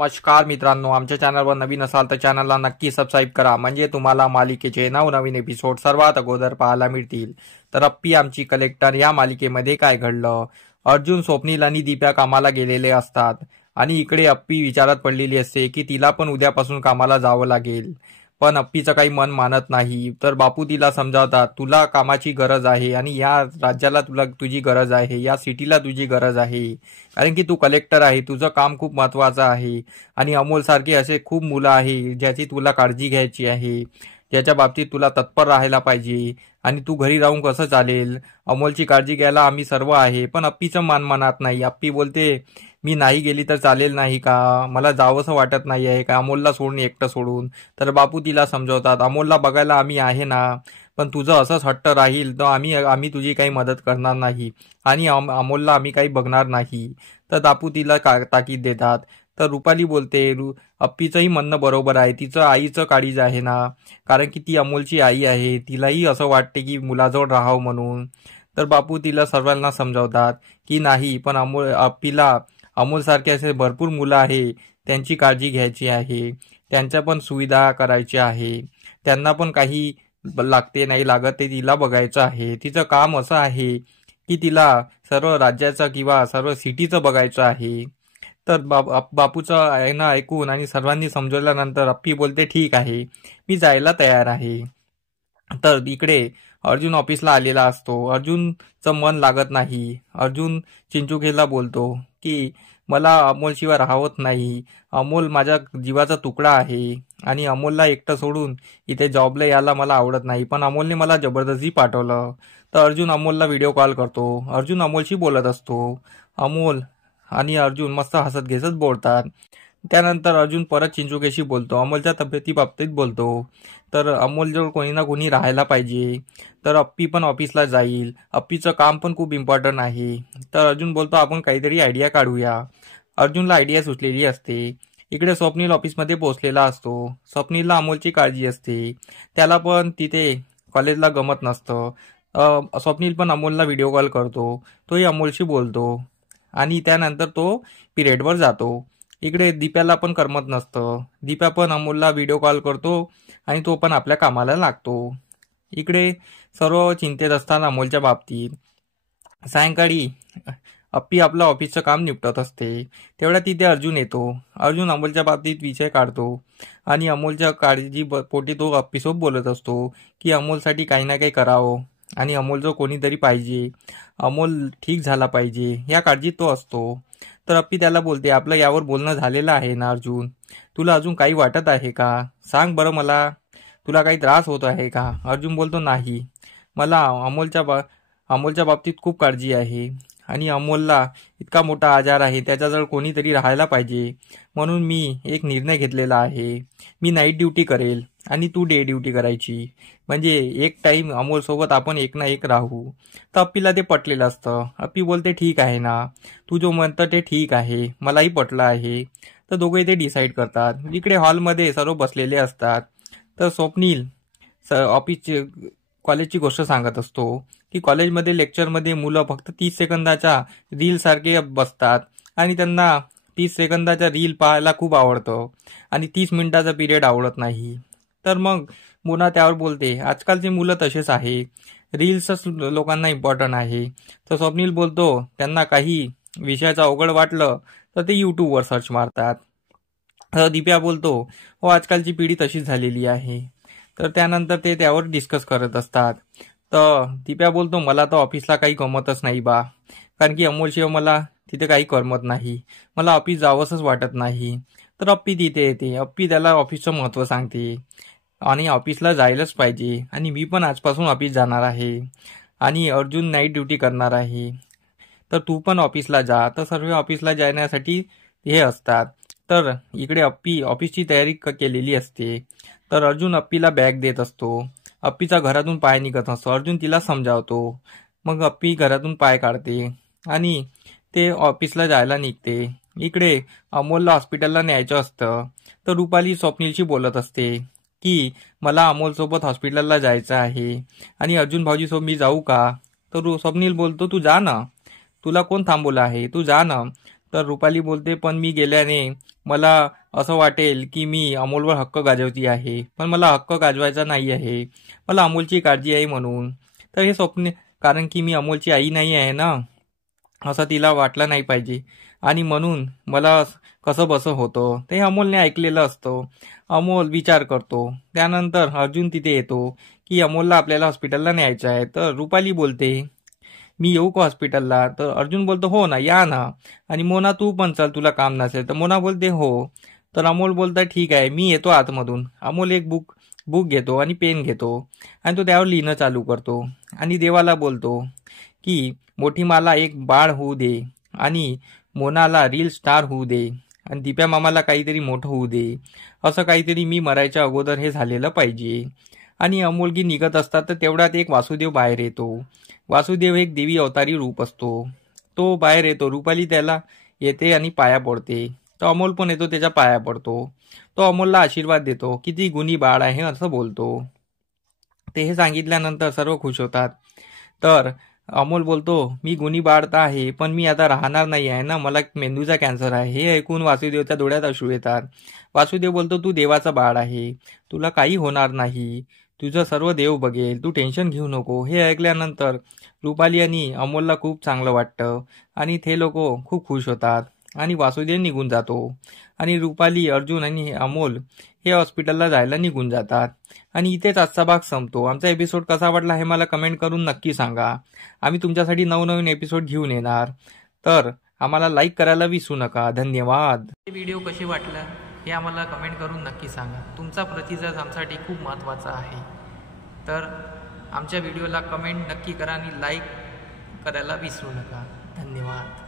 नमस्कार मित्रांनो, आमच्या चॅनलवर नवीन असाल तर चॅनलला नक्की सबस्क्राईब करा, म्हणजे तुम्हाला मालिकेचे नवनवीन एपिसोड सर्वात अगोदर पाहायला मिळतील। तर अप्पी आमची कलेक्टर या मालिकेमध्ये काय घडलं? अर्जुन, स्वप्नील आणि दीप्या कामाला गेलेले असतात आणि इकडे अप्पी विचारात पडलेली असते की तिला पण उद्यापासून कामाला जावं लागेल। पण अप्पीचं काही मन मानत नाही। तर बापू तिला समजावतात, तुला कामाची गरज आहे आणि या राज्याला तुझी गरज आहे, या सिटीला तुझी गरज आहे, कारण की तू कलेक्टर आहे, तुझं काम खूप महत्वाचं आहे आणि अमोल सारखे असे खूप मुलं आहे ज्याची तुला काळजी घ्यायची आहे, ज्याच्या बाबतीत तुला तत्पर राहायला पाहिजे। आणि तू घरी राहून कसं चालेल? अमोलची काळजी घ्यायला आम्ही सर्व आहे। पण अप्पीचं मान मानत नाही। अप्पी बोलते, मी नाही गेली तर चालेल नाही का? मला जावंसं वाटत नाही आहे का अमोलला सोडून, एकटं सोडून? तर बापू तिला समजवतात, अमोलला बघायला आम्ही आहे ना, पण तुझं असंच हट्ट राहील तर आम्ही आम्ही तुझी काही मदत करणार नाही आणि अमोलला आम्ही काही बघणार नाही। तर बापू तिला ताकीद देतात। तर रुपाली बोलते, अप्पीचंही म्हणणं बरोबर आहे, तिचं आईचं काळीज आहे ना, कारण की ती अमोलची आई आहे, तिलाही असं वाटते की मुलाजवळ राहावं म्हणून। तर बापू तिला सर्वांना समजावतात की नाही, पण अप्पीला अमोल सारखे असे भरपूर मुलं आहे, त्यांची काळजी घ्यायची आहे, त्यांच्या पण सुविधा करायची आहे, त्यांना पण काही लागते नाही लागत ते तिला बघायचं आहे। तिचं काम असं आहे की तिला सर्व राज्याचं किंवा सर्व सिटीचं बघायचं आहे। तर बापूचं ऐकून आणि सर्वांनी समजवल्यानंतर अप्पी बोलते, ठीक आहे, मी जायला तयार आहे। तर इकडे अर्जुन ऑफिसला आलेला असतो। अर्जुनचं मन लागत नाही। अर्जुन चिंचुकेला बोलतो की मला अमोलशिवाय राहवत नाही, अमोल माझ्या जीवाचा तुकडा आहे आणि अमोलला एकटं सोडून इथे जॉबला यायला मला आवडत नाही, पण अमोलने मला जबरदस्ती पाठवलं। तर अर्जुन अमोलला व्हिडिओ कॉल करतो। अर्जुन अमोलशी बोलत असतो। अमोल आणि अर्जुन मस्त हसत घेसत बोलतात। त्यानंतर अर्जुन परत चिंचुकेशी बोलतो, अमोलच्या तब्येतीबाबतीत बोलतो। तर अमोलजवळ कोणी ना कोणी राहायला पाहिजे। तर अप्पी पण ऑफिसला जाईल, अप्पीचं काम पण खूप इम्पॉर्टंट आहे। तर अर्जुन बोलतो, आपण काहीतरी आयडिया काढूया। अर्जुनला आयडिया सुचलेली असते। इकडे स्वप्नील ऑफिसमध्ये पोहोचलेला असतो। स्वप्नीलला अमोलची काळजी असते, त्याला पण तिथे कॉलेजला गमत नसतं। स्वप्नील पण अमोलला व्हिडिओ कॉल करतो, तोही अमोलशी बोलतो आणि त्यानंतर तो पिरियडवर जातो। इकडे दीप्याला पण करमत नसतं, दीप्या पण अमोलला व्हिडिओ कॉल करतो आणि तो पण आपल्या कामाला लागतो। इकडे सर्व चिंतेत असतात अमोलच्या बाबतीत। सायंकाळी अप्पी आपलं ऑफिसचं काम निपटत असते, तेवढ्या तिथे अर्जुन येतो। अर्जुन अमोलच्या बाबतीत विषय काढतो आणि अमोलच्या काळजी पोटी तो अप्पीसोबत बोलत असतो की अमोलसाठी काही ना काही करावं आणि अमोलचं कोणीतरी पाहिजे, अमोल ठीक झाला पाहिजे, या काळजीत तो असतो। तर अप्पी त्याला बोलते, आपलं यावर बोलणं झालेलं आहे ना अर्जुन, तुला अजून काही वाटत आहे का? सांग बरं मला, तुला काही त्रास होत आहे का? अर्जुन बोलतो, नाही, मला अमोलच्या बाबतीत खूप काळजी आहे आणि अमोलला इतका मोठा आजार आहे, त्याच्याजवळ कोणीतरी राहायला पाहिजे, म्हणून मी एक निर्णय घेतलेला आहे, मी नाईट ड्युटी करेल आणि तू डे ड्युटी करायची, म्हणजे एक टाइम अमोल सोबत आपण एक ना एक राहू। तर अप्पीला ते पटलेलं असतं। अप्पी बोलते, ठीक आहे ना, तू जो म्हणतं ते ठीक आहे, मलाही पटलं आहे। तर दोघे ते डिसाईड करतात। इकडे हॉलमध्ये सर्व बसलेले असतात। तर स्वप्नील ऑफिसची कॉलेजची गोष्ट सांगत असतो की कॉलेजमध्ये लेक्चरमध्ये मुलं फक्त 30 सेकंदाच्या रील सारखे बसतात आणि त्यांना 30 सेकंदाच्या रील पाहायला खूप आवडतं आणि 30 मिनिटाचा पिरियड आवडत नाही। तर मग मोना त्यावर बोलते, आजकालची मुलं तसेच आहे, रील्सच लोकांना इम्पॉर्टंट आहे। तर स्वप्नील बोलतो, त्यांना काही विषयाचं अवघड वाटलं तर ते यूट्यूबवर सर्च मारतात। तर दिप्या बोलतो, हो, आजकालची पिढी तशीच झालेली आहे। तर त्यानंतर ते त्यावर डिस्कस करत असतात। तर दिप्या बोलतो, मला तर ऑफिसला काही गमतच नाही बा, कारण की अमोलशिवाय मला तिथे काही करमत नाही, मला ऑफिस जावंसच वाटत नाही। तर अप्पी तिथे येते। अप्पी त्याला ऑफिसचं महत्त्व सांगते आणि ऑफिसला जायलाच पाहिजे आणि मी पण आजपासून ऑफिस जाणार आहे आणि अर्जुन नाईट ड्युटी करणार आहे, तर तू पण ऑफिसला जा। तर सर्व ऑफिसला जाण्यासाठी हे असतात। तर इकडे अप्पी ऑफिसची तयारी केलेली असते। तर अर्जुन अप्पीला बॅग देत असतो। अप्पीचा घरातून पाय निघत असतो। अर्जुन तिला समजावतो। मग अप्पी घरातून पाय काढते आणि ते ऑफिसला जायला निघते। इकडे अमोलला हॉस्पिटलला न्यायचं असतं। तर रुपाली स्वप्नीलशी बोलत असते की मला अमोलसोबत हॉस्पिटलला जायचं आहे आणि अर्जुन भाऊजीसोबत मी जाऊ का? तर स्वप्नील बोलतो, तू जा ना, तुला कोण थांबवलं आहे, तू जा ना। तर रुपाली बोलते, पण मी गेल्याने मला असं वाटेल की मी अमोलवर हक्क गाजवती आहे, पण मला हक्क गाजवायचा नाही आहे, मला अमोलची काळजी आहे म्हणून. तर हे स्वप्न, कारण की मी अमोलची आई नाही आहे ना, असं तिला वाटलं नाही पाहिजे. आणि म्हणून मला कसं बसं होतं ते अमोलने ऐकलेलं असतं. अमोल विचार करतो. त्यानंतर अर्जुन तिथे येतो की अमोलला आपल्याला हॉस्पिटलला न्यायचं आहे. तर रुपाली बोलते, मी येऊ का हॉस्पिटलला? तर अर्जुन बोलतो, हो ना, या ना. आणि मोना तू पण चल, तुला काम नसेल तर. मोना बोलते हो. तर अमोल बोलता, ठीक आहे, मी येतो आतमधून. अमोल एक बुक बुक घेतो आणि पेन घेतो आणि तो त्यावर लिहिणं चालू करतो आणि देवाला बोलतो की मोठी मला एक बाळ होऊ दे आणि मोनाला रील स्टार होऊ दे आणि दिप्या मामाला काहीतरी मोठं होऊ दे. असं काहीतरी मी मरायच्या अगोदर हे झालेलं पाहिजे. आणि अमोलगी निघत असतात तर तेवढ्यात एक वासुदेव बाहेर येतो. वासुदेव एक देवी अवतारी रूप असतो. तो बाहेर येतो. रुपाली त्याला येते आणि पाया पडते. तो अमोल पण येतो, त्याच्या पाया पडतो. तो अमोलला आशीर्वाद देतो. किती गुणी बाळ आहे असं बोलतो. ते हे सांगितल्यानंतर सर्व खुश होतात. तर अमोल बोलतो, मी गुणी बाळ तर आहे, पण मी आता राहणार नाही आहे ना, मला मेंदूचा कॅन्सर आहे. हे ऐकून वासुदेवच्या डोळ्यात अश्रू येतात. वासुदेव बोलतो, तू देवाचा बाळ आहे, तुला काही होणार नाही, तुझं सर्व देव बघेल, तू टेन्शन घेऊ नको. हे ऐकल्यानंतर रुपाली आणि अमोलला खूप चांगलं वाटतं आणि ते लोक खूप खुश होतात आणि वासुदेव निघून जातो. आणि रुपाली, अर्जुन आणि अमोल हे हॉस्पिटलला जायला निघून जातात. आणि इथेच आजचा भाग संपतो. आमचा एपिसोड कसा वाटला हे मला कमेंट करून नक्की सांगा. आम्ही तुमच्यासाठी नवनवीन एपिसोड घेऊन येणार. तर आम्हाला लाईक करायला विसरू नका. धन्यवाद. हे व्हिडिओ कसे वाटलं हे आम्हाला कमेंट करून नक्की सांगा. तुमचा प्रतिसाद आमच्यासाठी खूप महत्त्वाचा आहे. तर आमच्या व्हिडिओला कमेंट नक्की करा आणि लाईक करायला विसरू नका. धन्यवाद.